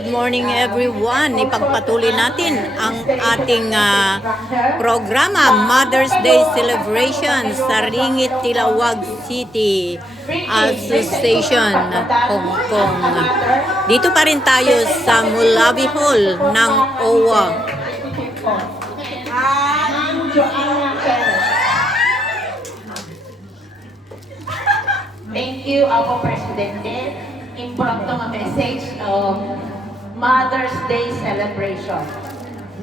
good morning everyone. Ipagpatuloy natin ang ating programa, Mother's Day Celebration sa Ringit, Tilawag City Association, Hong Kong. Dito pa rin tayo sa Mulabi Hall ng OWA. Thank you, Apo Presidente. Impronto nga message of Mother's Day celebration.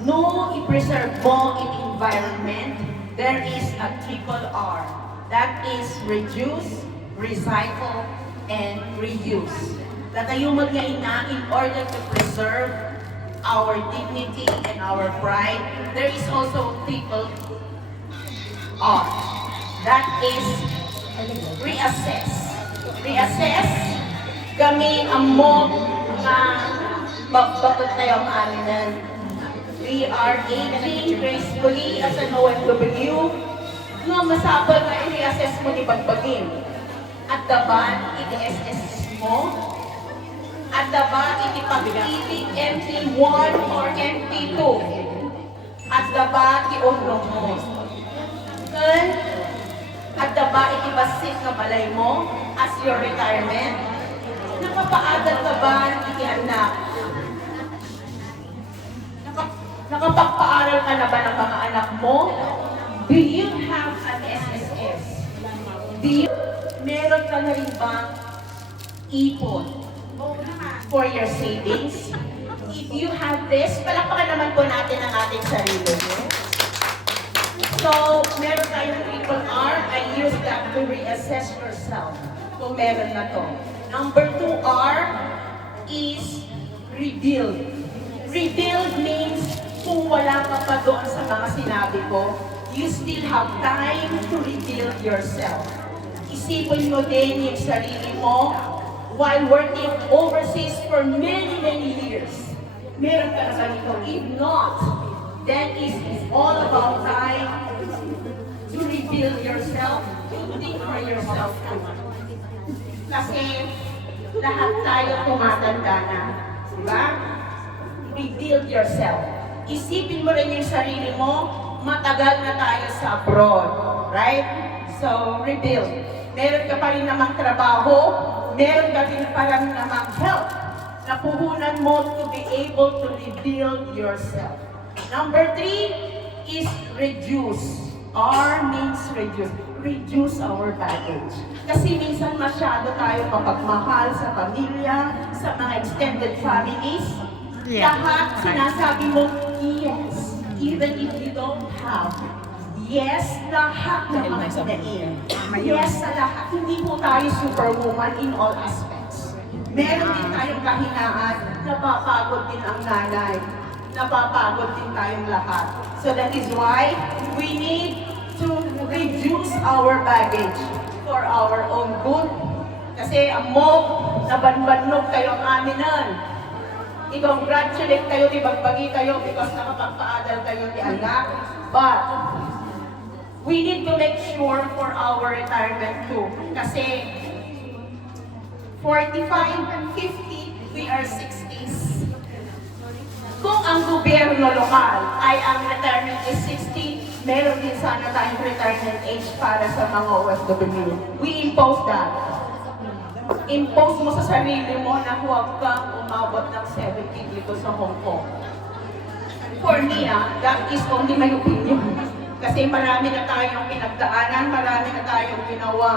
No, i-preserve mo in environment, there is a triple R. That is reduce, recycle, and reuse. Latayumag nga ina, in order to preserve our dignity and our pride, there is also triple R. That is reassess. Reassess, kami ang mo na bakit tayo ang aminan. We are aging gracefully as an OFW. Nga masabal na i-reassess mo ni Bagbagin. At daban, i-assess mo. At daban, ipag-ibig MP1 or MP2. At daban, i-unlong mo. At daba ikibasit na balay mo as your retirement? Nakapaadal ka ba ng anak? Nakapagpaaral ka na ba ng mga anak mo? Do you have an SSS? Meron ka na rin bang ipon for your savings? If you have this, palakpakan naman po natin ang ating sarili. So, meron tayong triple R. I use that to reassess yourself kung meron na to. Number 2R is rebuild. Rebuild means kung wala ka pa doon sa mga sinabi ko, you still have time to rebuild yourself. Isipin mo din yung sarili mo while working overseas for many, many years. Meron ka na ganito. If not, then it's all about time to rebuild yourself, to think for yourself too. Kasi lahat tayo tumatanda na. Diba? Rebuild yourself. Isipin mo rin yung sarili mo, matagal na tayo sa abroad. Right? So, rebuild. Meron ka pa rin namang trabaho, meron ka rin pa rin namang health na puhunan mo to be able to rebuild yourself. Number 3 is reduce. R means reduce. Reduce our baggage. Kasi minsan masyado tayo mapagmahal sa pamilya, sa mga extended families. Lahat sinasabi mo, yes. Even if you don't have. Yes, lahat ng mga sinain. Yes sa lahat. Hindi po tayo superwoman in all aspects. Meron din tayong kahinaan, napapagod din ang nanay. Napapagod din tayong lahat. So that is why we need to reduce our baggage for our own good. Kasi amok, nabanbanog kayo ang aminan. I-congratulate kayo, ibagbagi kayo because nakapagpaadal kayo ni anak. But we need to make sure for our retirement too. Kasi 45, 50, we are 60s. Kung ang gobyerno lokal ay ang retirement is 60, meron din sana tayong retirement age para sa mga OFW. We impose that. Impose mo sa sarili mo na huwag kang umabot ng 70 dito sa Hong Kong. For me, that is only my opinion. Kasi marami na tayong pinagdaanan, marami na tayong ginawa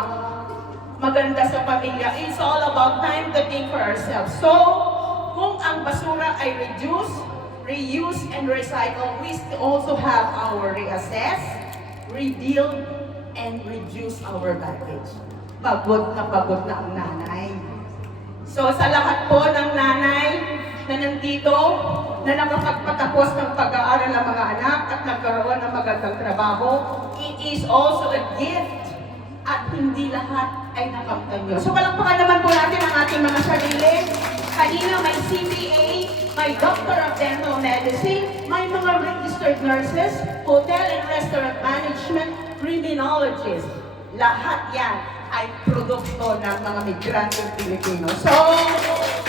maganda sa pamilya. It's all about time to think for ourselves. So, kung ang basura ay reduce, reuse, and recycle, we also have our reassess, rebuild, and reduce our baggage. Pagod na ang nanay. So sa lahat po ng nanay na nandito, na nakapagpatapos ng pag-aaral ng mga anak at nagkaroon ng magandang trabaho, it is also a gift at hindi lahat ay nakamtan nyo. So palakpakan naman po natin ang ating mga sarili. Kanina may CPA, may Doctor of Dental Medicine, may mga registered nurses, hotel and restaurant management, criminologists. Lahat yan ay produkto ng mga migranteng Pilipino. So,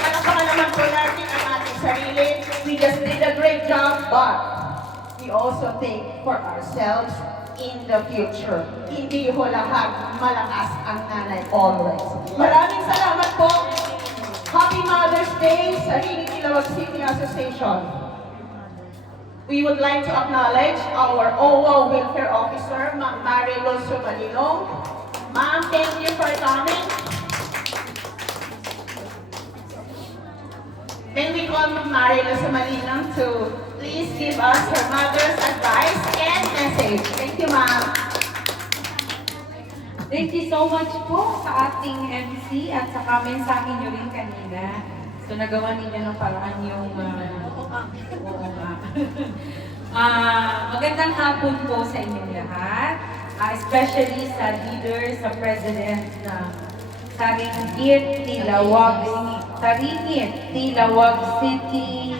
palakpakan naman po natin ang ating sarili. but we also think for ourselves in the future. Hindi ho lahat malakas ang nanay always. Maraming salamat po. Happy Mother's Day sa Ringit Ilawag City Association. We would like to acknowledge our OWA Welfare Officer, Ma'am Marilo Sumalilong. Ma'am, thank you for coming. Then we call Ma'am Marilo Sumalilong to please give us her mother's advice and message. Thank you, Ma'am. Thank you so much po sa ating MC at sa mensahe niyo rin kanina. So nagawa ninyo ng paraan yung oo nga. Magandang hapon po sa inyong lahat, especially sa leader, sa president na Saringit Tilawag City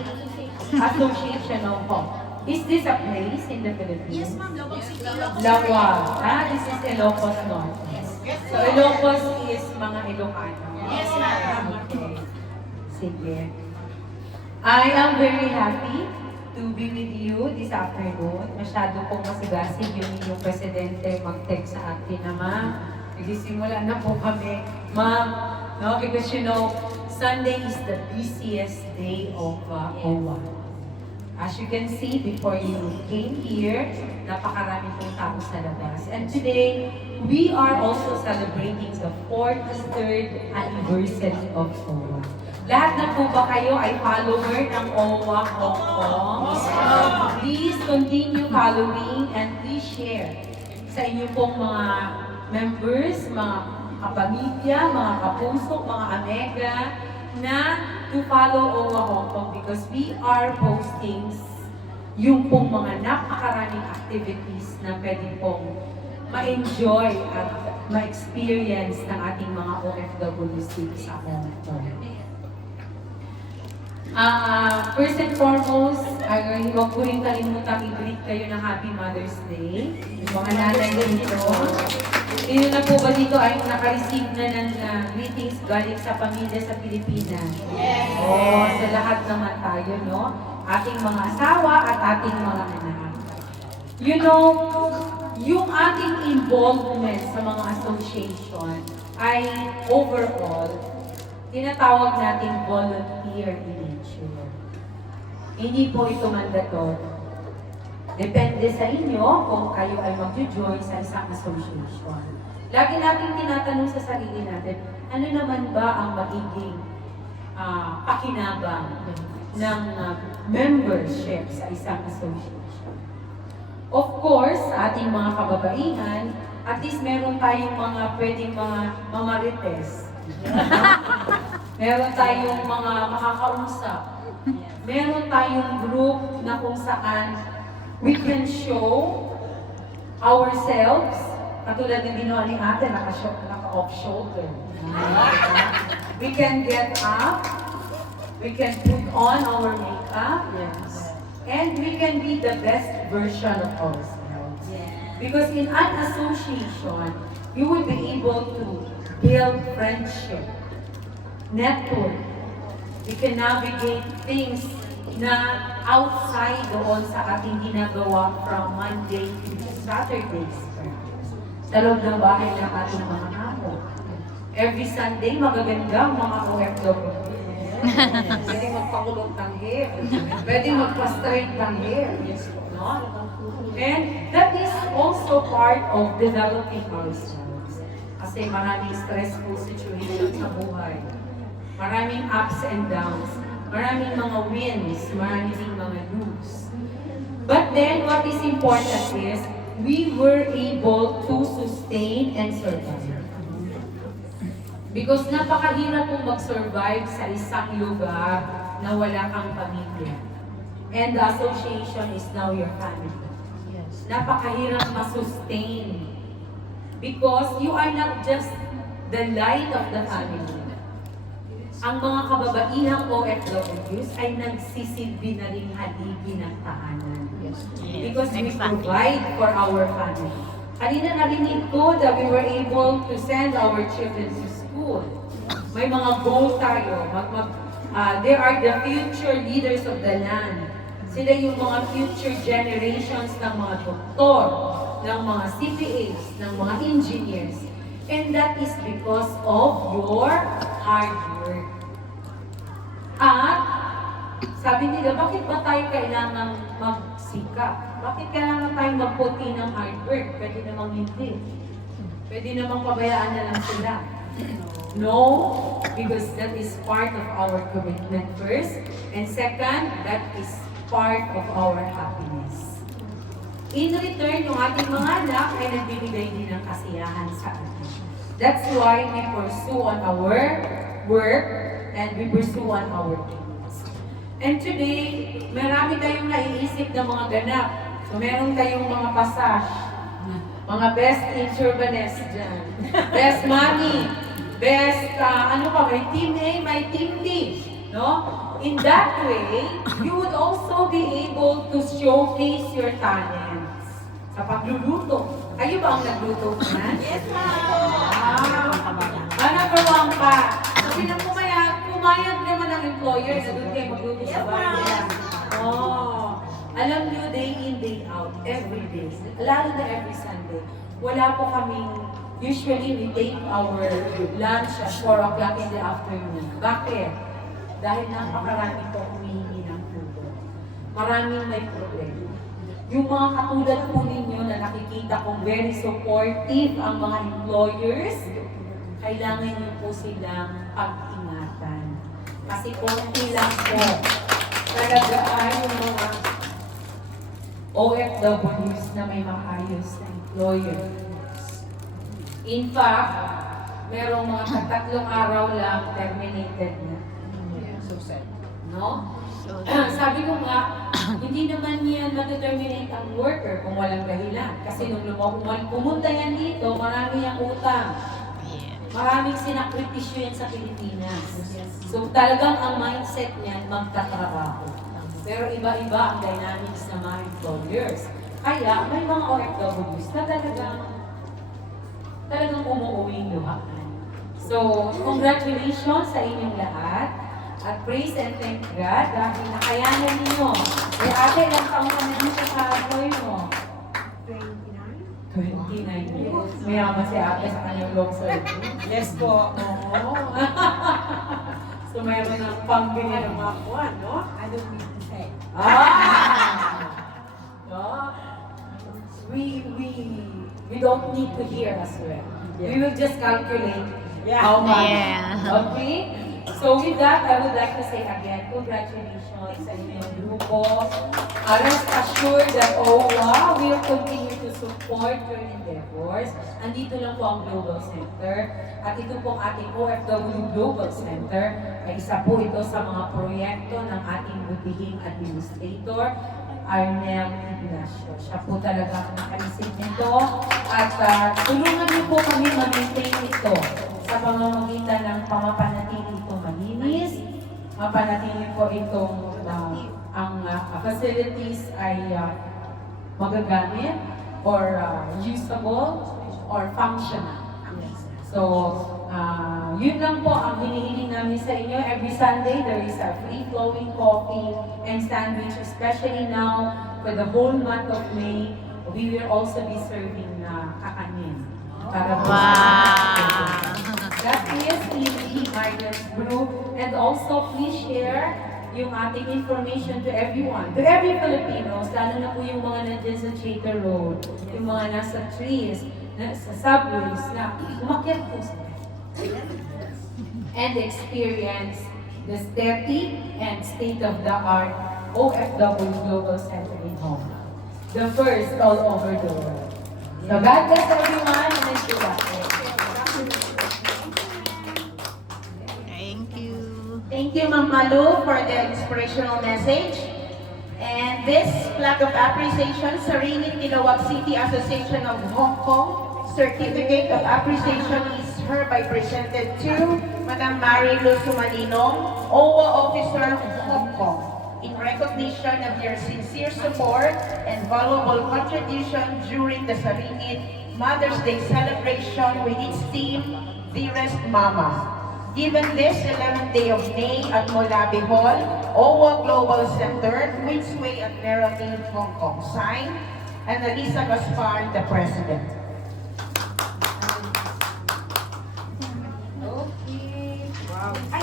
Association of Home. Is this a place in the Philippines? Yes, ma'am. Lawag City. Lawag. This is Ilocos North. So Ilocos is mga Ilocano. Yes, ma'am. Okay. Sige. I am very happy to be with you this afternoon. Masyado pong masigasig yung inyong presidente mag-text sa akin na, ma'am, nagsisimula na po kami. Ma'am, no, because you know, Sunday is the busiest day of OWA. As you can see, before you came here, napakarami pong tao sa labas. And today, we are also celebrating the 43rd anniversary of OWA. Lahat na po ba kayo ay follower ng OWA Hong Kong? Please continue following and please share sa inyong pong mga members, mga kapamilya, mga kapuso, mga amega, na to follow OWA Hong Kong because we are posting yung pong mga napakaraming activities na pwede pong ma-enjoy at ma-experience ng ating mga OFWs sa Hong Kong. First and foremost, huwag ko rin kalimutan i-greet kayo ng Happy Mother's Day. Yung mga nanay dito. Sino na po ba dito ay naka-receive na ng greetings galing sa pamilya sa Pilipinas? Yes! Oh, sa lahat naman tayo, no? Ating mga asawa at ating mga anak. You know, yung ating involvement sa mga association ay overall, tinatawag nating volunteer in nature. Hindi po ito mandatory. Depende sa inyo kung kayo ay mag-join sa isang association. Lagi natin tinatanong sa sarili natin, ano naman ba ang magiging pakinabang ng membership sa isang association? Of course, sa ating mga kababaihan, at least meron tayong mga pwedeng mga mamarites. Meron tayong mga makakausap. Meron tayong group na kung saan we can show ourselves. Katulad ng ginawa ni ate, naka-off shoulder. We can get up. We can put on our makeup. Yes. And we can be the best version of ourselves. Because in an association, you will be able to build friendship, network. We can navigate things na outside doon sa ating ginagawa from Monday to Saturdays. Sa loob ng bahay ng ating mga amo. Every Sunday, magaganda ang mga OFW. Pwede magpakulong ng hair. Pwede magpa-straight ng hair. No? And that is also part of developing ourselves. Kasi maraming stressful situation sa buhay. Maraming ups and downs. Maraming mga wins. Maraming mga lose. But then, what is important is, we were able to sustain and survive. Because napakahirap pong mag-survive sa isang lugar na wala kang pamilya. And the association is now your family. Yes. Napakahirap ma-sustain. Because you are not just the light of the family. Ang mga kababaihang OFWs ay nagsisilbi na rin haligi ng tahanan. Yes. Because we provide for our family. Kanina narinig ko that we were able to send our children to school. May mga goal tayo. They are the future leaders of the land. Sila yung mga future generations ng mga doktor, ng mga CPAs, ng mga engineers. And that is because of your hard work. At sabi nila, bakit ba tayo kailangan magsikap? Bakit kailangan tayo magputi ng hard work? Pwede namang hindi. Pwede namang pabayaan na lang sila. No, because that is part of our commitment first. And second, that is part of our happiness. In return, yung ating mga anak ay nagbibigay din ng kasiyahan sa atin. That's why we pursue on our work and we pursue on our dreams. And today, marami tayong naiisip na mga ganap. So meron tayong mga passage, mga best insurbanist dyan, best money, best, may team A, may team B, no? In that way, you would also be able to showcase your talents sa pagluluto. Kayo ba ang nagluto na? Yes, ma'am! Number one pa. Sabi na pumayag naman ang employer na doon kayo magluto sa bahay. Oh. Alam niyo, day in, day out, every day, lalo na every Sunday, wala po kaming, usually we take our lunch at 4 o'clock in the afternoon. Bakit? Dahil napakarami po humihingi ng tulong. Maraming may problema. Yung mga katulad po ninyo na nakikita kong very supportive ang mga employers, kailangan niyo po silang pag-ingatan. Kasi konti lang po talaga ay yung mga OFWs na may maayos na employers. In fact, merong mga tatlong araw lang terminated na. No? Sabi ko nga, hindi naman yan mag-terminate ang worker kung walang dahilan. Kasi nung pumunta yan dito, marami ang utang. Maraming sinakripisyo yan sa Pilipinas. So talagang ang mindset niyan magtatrabaho. Pero iba-iba ang dynamics ng mga employers. Kaya may mga OFWs na talagang umuuwing luhaan. So, congratulations sa inyong lahat. At praise and thank God dahil nakayanan ninyo. Eh ate, ilang taong ka na dito sa employ mo? 29 years. Mayaman si ate sa kanyang long service. Yes po. Oo. So mayroon ng pambili ng mga kuwan, no? I don't need to say. No? We don't need to hear as well. We will just calculate how much. Yeah. Okay? So with that, I would like to say again, congratulations sa inyong grupo. Rest assured that OWA will continue to support your endeavors. Andito lang po ang Global Center. At ito pong ating OFW Global Center ay isa po ito sa mga proyekto ng ating butihing administrator, Arnel Ignacio. Siya po talaga ang nakaisip nito. At tulungan niyo po kami ma-maintain ito sa pamamagitan ng pamapanatili itong malinis, mapanatili po itong ang facilities ay magagamit or usable or functional. So, yun lang po ang hinihiling namin sa inyo. Every Sunday, there is a free-flowing coffee and sandwich, especially now for the whole month of May. We will also be serving kakanin. Para po that is the Migrants Group. And also, please share yung ating information to everyone, to every Filipinos, lalo na po yung mga nandiyan sa Chater Road, yung mga nasa trees, sa subways, na umakyat po sila. And experience the steady and state-of-the-art OFW Global Center in Hong Kong. The first all over the world. So God bless everyone and thank you. Thank you. Thank you, Ma'am Malu, for the inspirational message. And this flag of appreciation, Saringit Tinaoag City Association of Hong Kong Certificate of Appreciation is hereby presented to Madam Mary Luz Sumaninong, OWA Officer of Hong Kong, in recognition of your sincere support and valuable contribution during the Saringit Mother's Day celebration with its theme, Dearest Mama. Given this 11th day of May at Molabi Hall, OWA Global Center, Queensway at Narrative Hong Kong. Signed, and Alisa Gaspar, the President. Okay. Wow. Ay,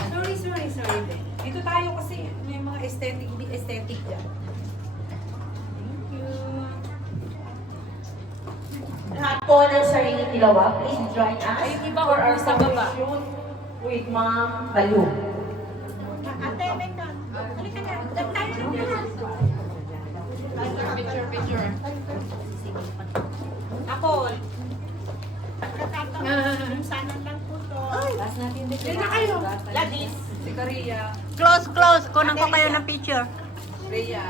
sorry. Dito tayo kasi may mga aesthetic dyan. Thank you. Lahat po ng sarili tilawa, please join us Ay, yung iba, for our sa baba. shoot with Ma'am Balu. Ate, may ka. Halika na. Tayo na. Picture. Ako. Sana lang po to. Last natin dito. Hindi na kayo. Ladies. Si Korea. Close. Kunan ko kayo ng picture. Rhea.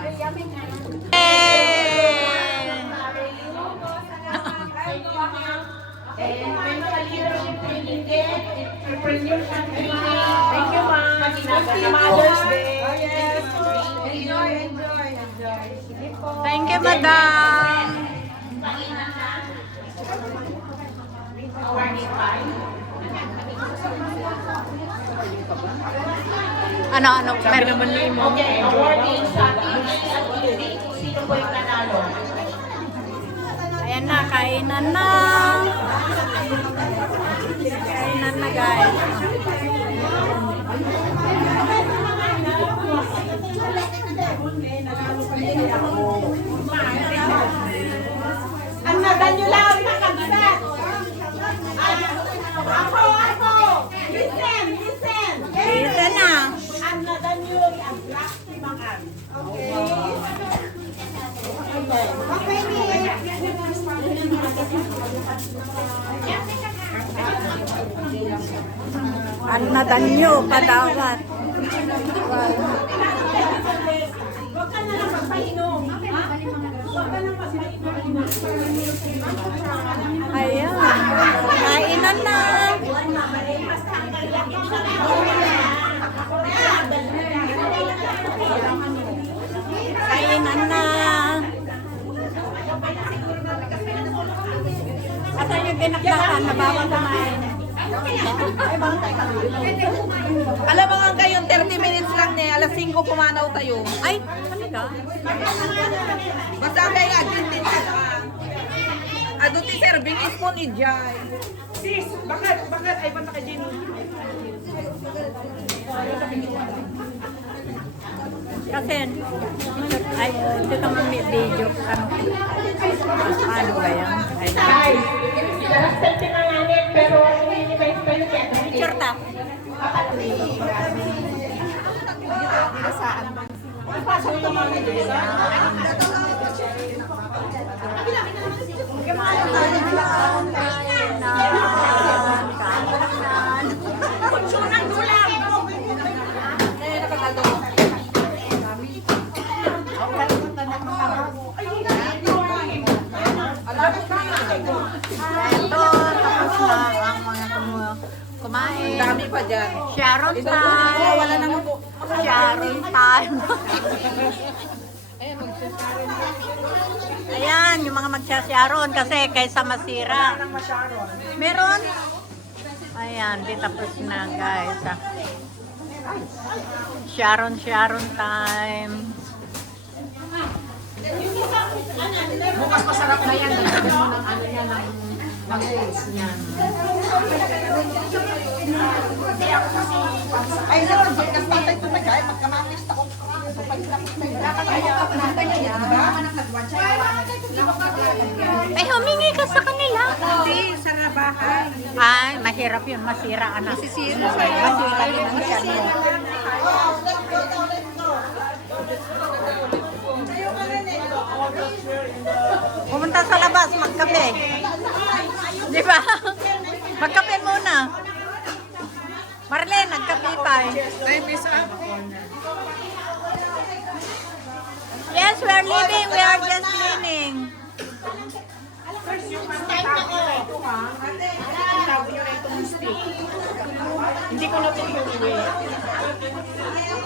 And may mga leadership training din, entrepreneurship training. Thank you, Ma'am. Happy Mother's Day. Oh, yes. Enjoy. Thank you, madam. Awareness time. Ano, meron. Okay, awarding sa TV at TV. Sino po yung nanalo? Ayan na, kainan na. Kainan na, guys. Ang nadan nyo lang na kanset. Ako. Listen. Isa na. Ang nadan nyo ang black timangan. Okay. Ano na danyo, kadawat. Huwag ka na lang magpainom. Huwag ka na magpainom. Ayan. Kainan na. Kainan na. Asan yung pinakdakan na bawal kumain? Alam mo nga kayo, 30 minutes lang ne, alas 5 pumanaw tayo. Ay, talaga? Basta kayo, agintin ka na. Aduti serving is po ni Jai. Sis, bakit? Ay, ba't naka-gin? Kasi, ay, dito may video. Ano ba yan? Ay, Guys, lahat sa tinanganin, pero ini-invite kayo kaya picture ta. Ito, tapos na ang mga kumain. Dami pa dyan. Sharon Ito, time. wala naman po. Sharon time. Ayan, yung mga magsasyaron kasi kaysa masira. Meron? Ayan, di tapos na guys. Sharon time. Bukas masarap na yan. Lagyan mo ng ano yan, ng sauce niyan. Ay, naman, kasi tatay ito na guys, magkamangis ako. Ay, humingi ka sa kanila. Hindi, sa bahay. Ay, mahirap yun. Masira anak. Masira din ang siya mo. Pumunta sa labas, magkape. Di ba? Magkape muna. Marlene, nagkape tayo. Yes, we are leaving. We are just cleaning. Hindi ko na pinili.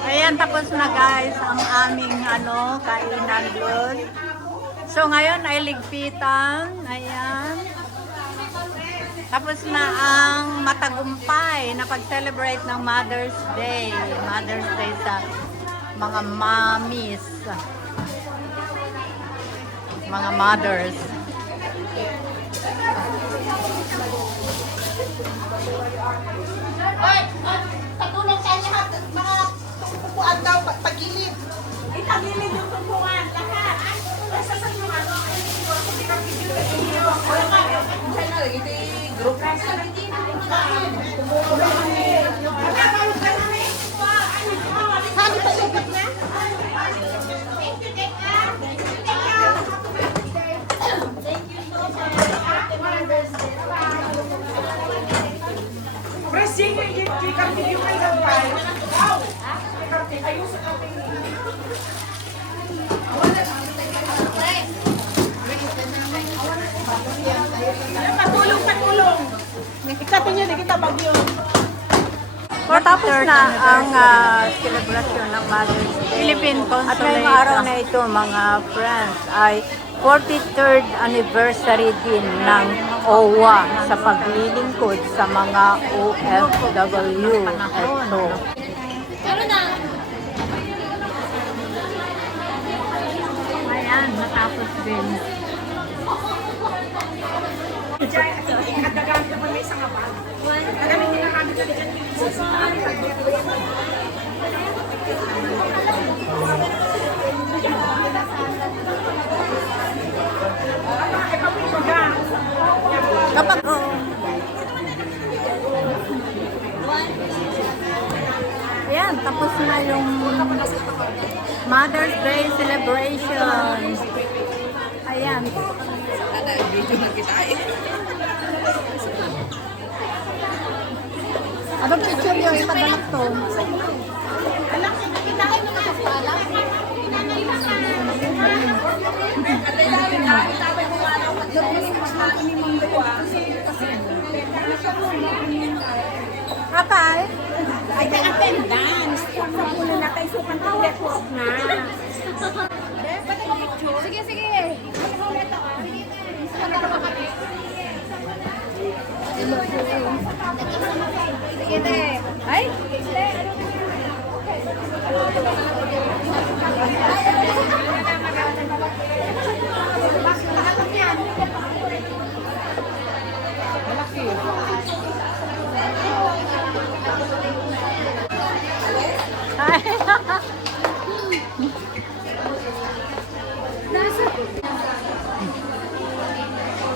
Ayan, tapos na guys ang aming kainan doon. So ngayon ay ligpitan. Ayan. Tapos na ang matagumpay na pag-celebrate ng Mother's Day. Mother's Day sa mga mommies, mga mothers. Oy, patulong tayo lahat. Mga upuan daw, pagilid. Itagilid yung tumpuan, lahat. Basta sa yung ano, hindi ka pigil ka iyo. Wala ka, dyan na, ito group. Saan pa lipat na? Pressing, kikam video kayo ng bahay. Ayun sa ating... Patulong! Ikatin nyo, di kita bagyo. Matapos na ang celebration ng Mother's Day. Philippine Consulate. At ngayong araw na ito, mga friends, ay 43rd anniversary din ng OWA sa paglilingkod sa mga OFW. Ito. Ayan, matapos din. Kadagamit naman may isang abang. Kadagamit ninakamit na dyan sa saan. Kapag ayan, tapos na yung Mother's Day celebration. Ayan. Video na kita eh. Anong picture yung ipadalak to? Kapay? Ay, attendance. Sa puno na tayo sukan ng network na. Sige, sige. Sige, te. Ay?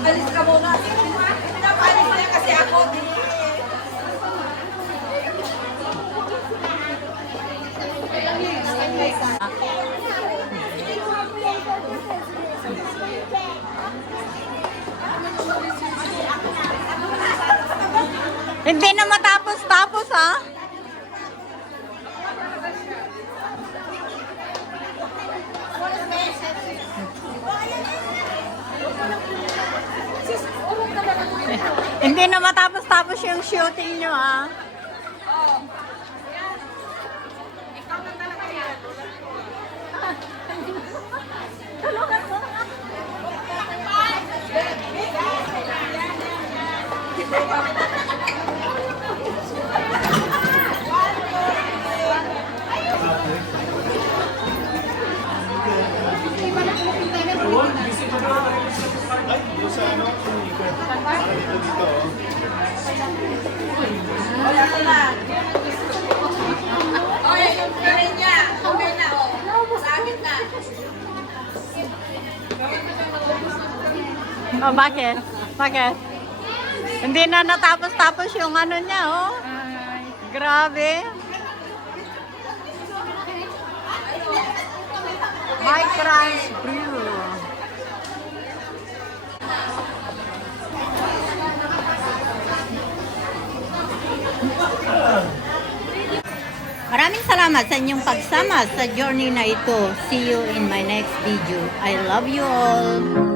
Alis ka muna. Pinapalis niya kasi ako. Hindi na matapos-tapos, ha? Hindi na matapos-tapos yung shooting nyo, ha? Oh, bakit? Bakit? Hindi na natapos-tapos yung ano niya, oh. Grabe. My Crunch Brew. Maraming salamat sa inyong pagsama sa journey na ito. See you in my next video. I love you all.